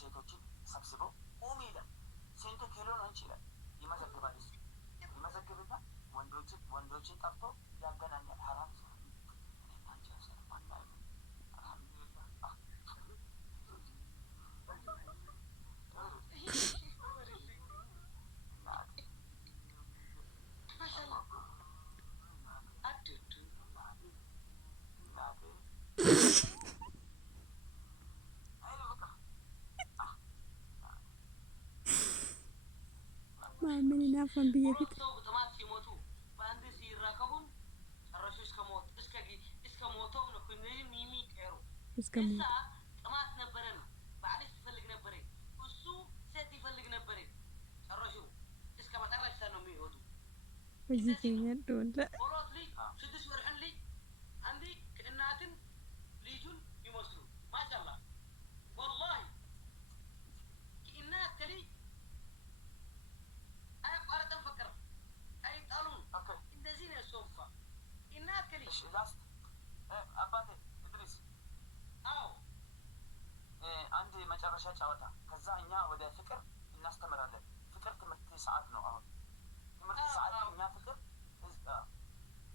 ሴቶችን ሰብስበው ቁሚ ይላል። ስንት ኪሎ ነው አንቺ ይላል። ይመዘግባል። እሱ ይመዘግብና ወንዶችን ጠርቶ ያገናኛል። ሀራም ማምን ናፈን ብየፊት እስከሞት ጥማት ነበረን ባልሽ ትፈልግ ነበር እሱ ሴት ይፈልግ ነበር ጨረሹ እስከ መጨረሻ ነው የሚወጡ እዚህ ከኛል ዶንለ ኦሮት ልጅ 6 ወርህን ልጅ አንዲ ከእናትን ልጁን ይመስሉ ማሻአላ والله ከእናት ከልጅ አያቋርጥም ፍቅር አይጣሉም እንደዚህ ነው ሶፋ እናት ከልጅ ላስት አባቴ ኢድሪስ አንድ መጨረሻ ጨዋታ ከዛ እኛ ወደ ፍቅር እናስተምራለን። ፍቅር ትምህርት ሰዓት ነው። አሁን ትምህርት ሰዓት እኛ ፍቅር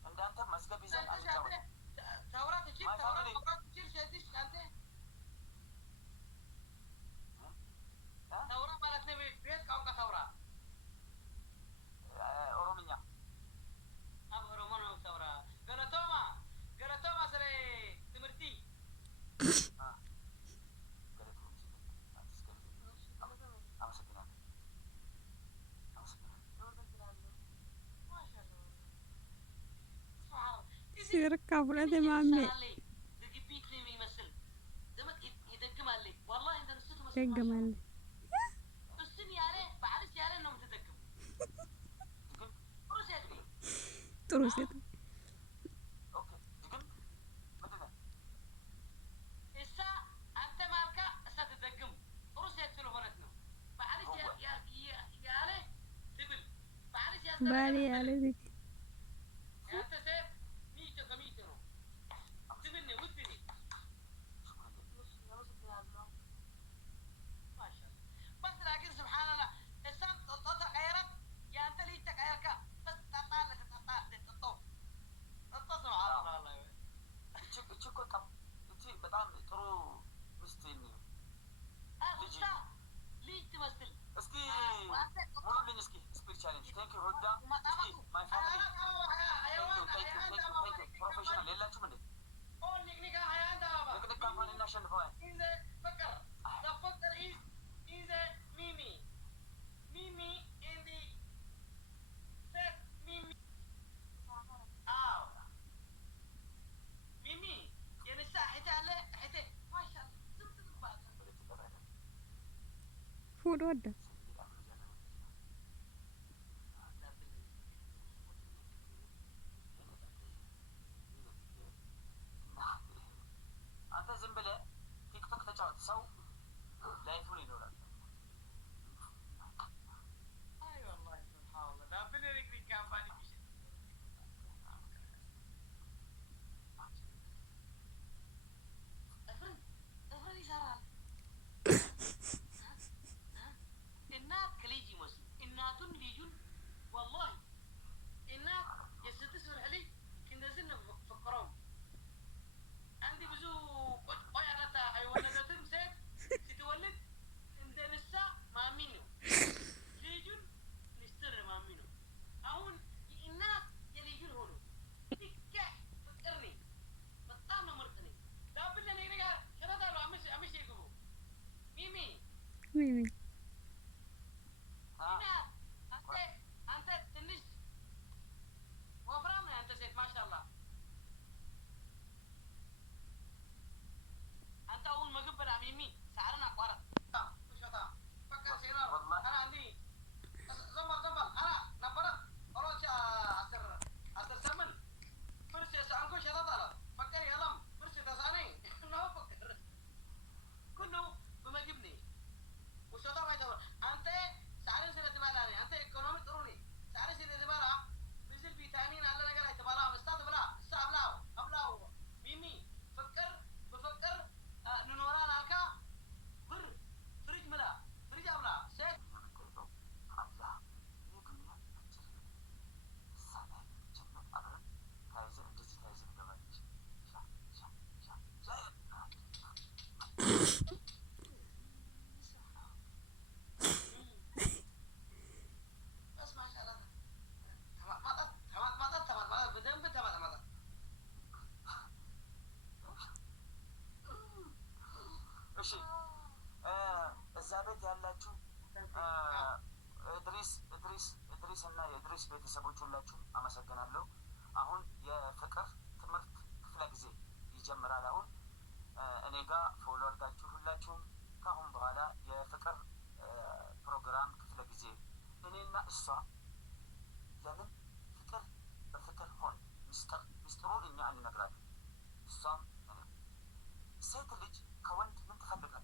እንዳንተ መዝገብ ይዘን አንጫወት። ታውራት እቺ ሴትሽ አንተ ታውራ ማለት ነው። ቤት ቋንቋ ታውራ ኦሮምኛ ኦሮሞ ነው ታውራ ገለቶማ ስለ ትምህርቲ ሲርካ ፍለተ ማሜ ደገማለ ጥሩ ሴት ባሪ ያለ ፉድ ወደ አንተ ዝም ብለህ ቲክቶክ ተጫወት። ሰው ላይፉን ይኖራል። አይ والله سبحان الله ዳብለ ሪክሪ ካምፓኒ ቤት ያላችሁ እድሪስ እና የእድሪስ ቤተሰቦች ሁላችሁ አመሰግናለሁ። አሁን የፍቅር ትምህርት ክፍለ ጊዜ ይጀምራል። አሁን እኔ ጋር ፎሎ አድርጋችሁ ሁላችሁም ከአሁን በኋላ የፍቅር ፕሮግራም ክፍለ ጊዜ እኔና እሷ ለምን ፍቅር በፍቅር ሆን ሚስጥሩን እኛ እንነግራለን። እሷም ሴት ልጅ ከወንድ ምን ትፈልጋል?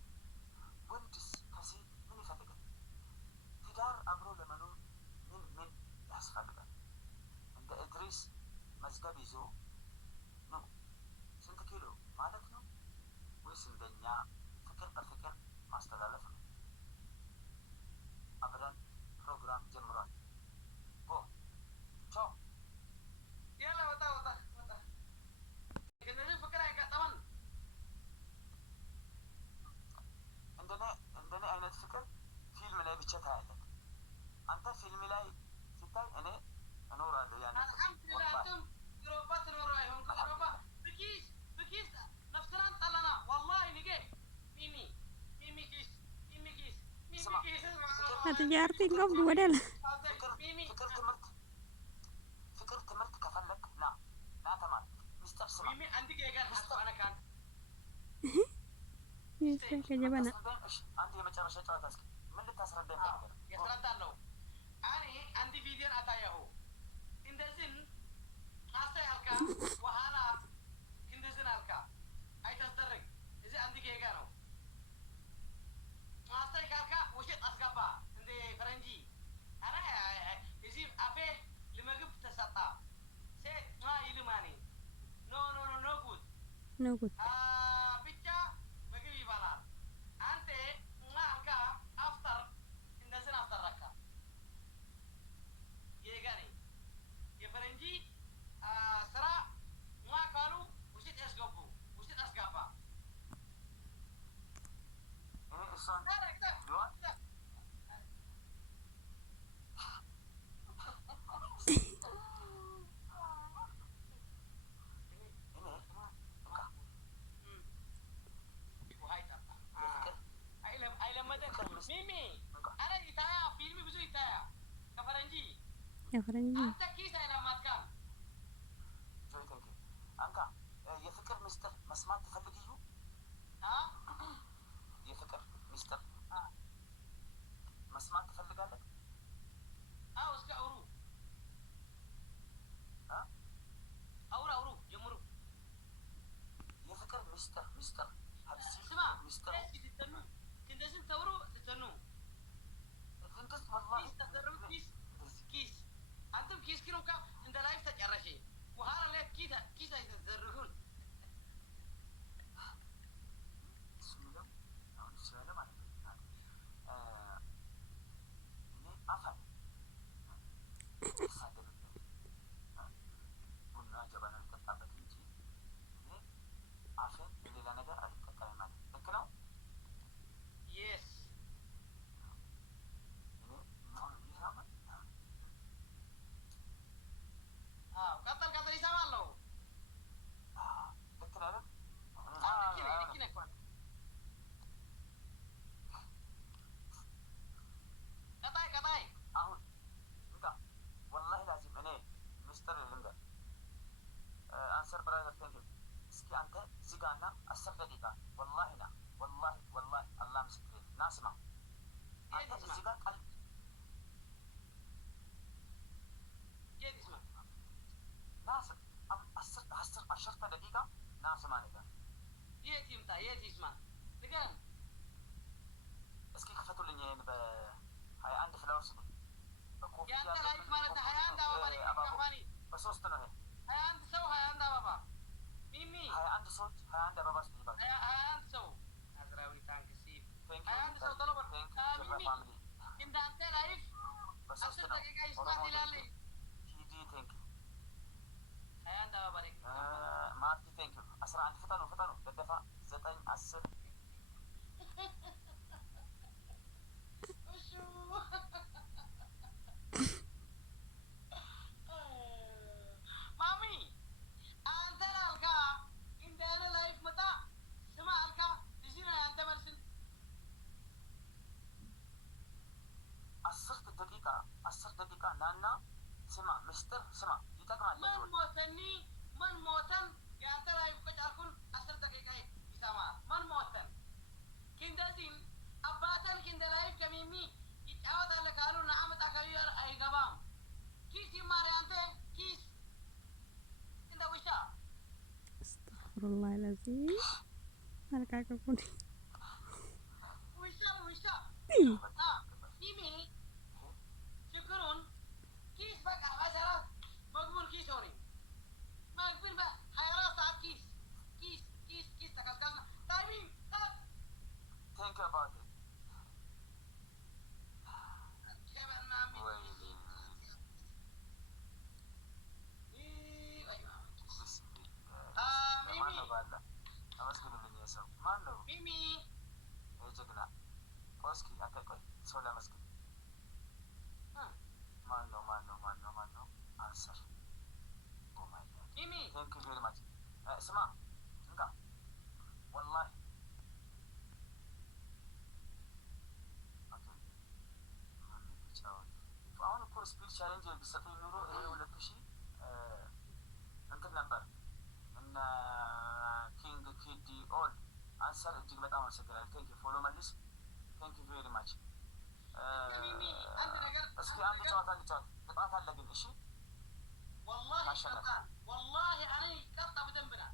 ወንድስ ከሴት ምን ይፈልጋል? ትዳር አብሮ ለመኖር ምን ያስፈልጋል? እንደ እድሪስ መዝገብ ይዞ ነው ስንት ኪሎ ማለት ነው ወይስ እንደኛ ፍቅር በፍቅር ማስተላለፍ ነው? አብረን ፕሮግራም ጀምሯል። ቻው ያላ ወጣ ከነዚህ ፍቅር አይጋጠመን። እንደኔ አይነት ፍቅር ፊልም ላይ ብቻ ታያለህ። አንተ ፊልም ላይ ሲታይ እኔ እኖራለሁ። ያን አልሐምዱሊላህ አንተም ግሮባ ትኖር አይሆን ግሮባ ብኪስ ነፍስናን ጠላና والله ንገ ሚሚ ኪስ አትጃርቲን ቆም ወደላ ፍቅር ትምህርት ከፈለክ ና ተማር። ሚስተር ስማ ሚሚ አንድ ገጋን ሐሳባና ካን ከጀበና አንድ የመጨረሻ ጨዋታ እስኪ ምን ልታስረዳኝ ፈልገህ? ያስረዳለሁ። እኔ አንድ ቪዲዮን አታየሁ እንደዚህ አስተይ አልካ በኋላ እንደዚህ አልካ አይተስደረግ እዚህ አንድ ገጋ ነው አስተይ ካልካ ውሸት አስገባ እንደ ፈረንጂ አረ እዚህ አፌ ለምግብ ተሰጣ ሴት ይልማኒ ኖ ጉድ ብቻ ምግብ ይበላል። አንተ አልካ አፍጠር እንደዚህ አፍጠረካ የጋኔ የፈረንጂ ስራ ካሉ ውሸት አስገባ እሷን ሚሚ አረ ይታያ ፊልም ብዙ ይታያ ከፈረንጂ አንተ ኪስ አይለማትካም አንካ የፍቅር ምስጢር መስማት ትፈልጊዩ? የፍቅር ምስጢር መስማት ትፈልጋለህ? አዎ እስከ አውሩ ጀምሩ። የፍቅር ምስጢር ስማ ምስጢር እንደዚህ ተውሩ ትተኑ እንትን والله ተዘሩ ኪስ አንተም ኪስ ኪሮካ እንደ ላይፍ ተጨረሽ በኋላ ላይ ኪስ አይተዘሩሁን እሱ ነው አሁን ይችላል ማለት ነው። እኔ አፋን ቡና ጀበና ልጠጣበት እንጂ እኔ አፌን ሌላ ነገር አልጠቀምም ማለት ልክ ነው። Yes. ቀጠል ይሰማለሁ። ልክ ነህ። ቀጣይ አሁን እንካ ወላሂ ላዚም እኔ ምስጢር ልንገር። አንሰር ብራዘር ቴንኪው። እስኪ አንተ እዚህ ጋር ና 10 ደቂቃ ወላሂ ና ወላሂ አላህ ምስክሬ ና ስማ። አንተ እዚህ ጋር ቀልድ ና ስም 10 ደቂቃ ና ስማ ነገር የት ይምጣ የት ይስማ ንገረን እስኪ ክፈቱልኝ። ይሄን በ21 ፍላወር ስጡ በኮፊያ ያንተ ላይፍ ማለት 21 አበባ ካምፓኒ በ3 ነው። ይሄ 21 ሰው 21 አበባ ሚሚ 21 ሰዎች 21 አበባ ስጡ ይባል 21 ሰው አዝራዊ ታንክሲ 21 ሰው ተለበ ሚሚ እንዳንተ ላይፍ በ3 ደቂቃ ይስማት ይላል። ቲዲ ቴንክ ዩ 21 አበባ ላይ ማርቲ ቴንክ ዩ 11 ፍጠኑ ደገፋ 9 10 10 ደቂቃ ናና ስማ፣ ምስጢር ስማ፣ ይጠቅማል። من موتن يعني ترى يبقى جاركون 10 دقيقة يسمع من موتن كندازين أباتن كندلايف كميمي يتعود على قالوا نعم تكلير أي جبام كيس يماريانته كيس إنت وشا Astagfirullahaladzim. Mereka kepun. وشا ميمي شكرون كيس بقى مثلا مقبول كيس هوري مقبول بقى حيرات صعب كيس تكسكسنا تايمين think about it. كمان ما مي ማነው ባለ አመስግኑልኝ። የሰው ማነው? ሚሚ ጀግና እስኪ አትቆይ፣ ሰው ለመስግን። ማነው? አንሰር ኦ ማይ ጋድ ሚሚ ቴንክ ዩ ቬሪ ማች። ስማ እንካ ወላሂ አሁን እኮ ስፒድ ቻሌንጅ ቢሰጡኝ ኑሮ ይሄ 2000 እንትን ነበር። እነ ኪንግ ኪዲ ኦል አንሰር እጅግ በጣም አመሰግናለሁ። ቴንክ ዩ ፎሎ መልስ። ቴንክ ዩ ቬሪ ማች። እስኪ አንድ ጨዋታ ልጫወት። ቅጣት አለ ግን እሺ والله انا قطع بدنبنا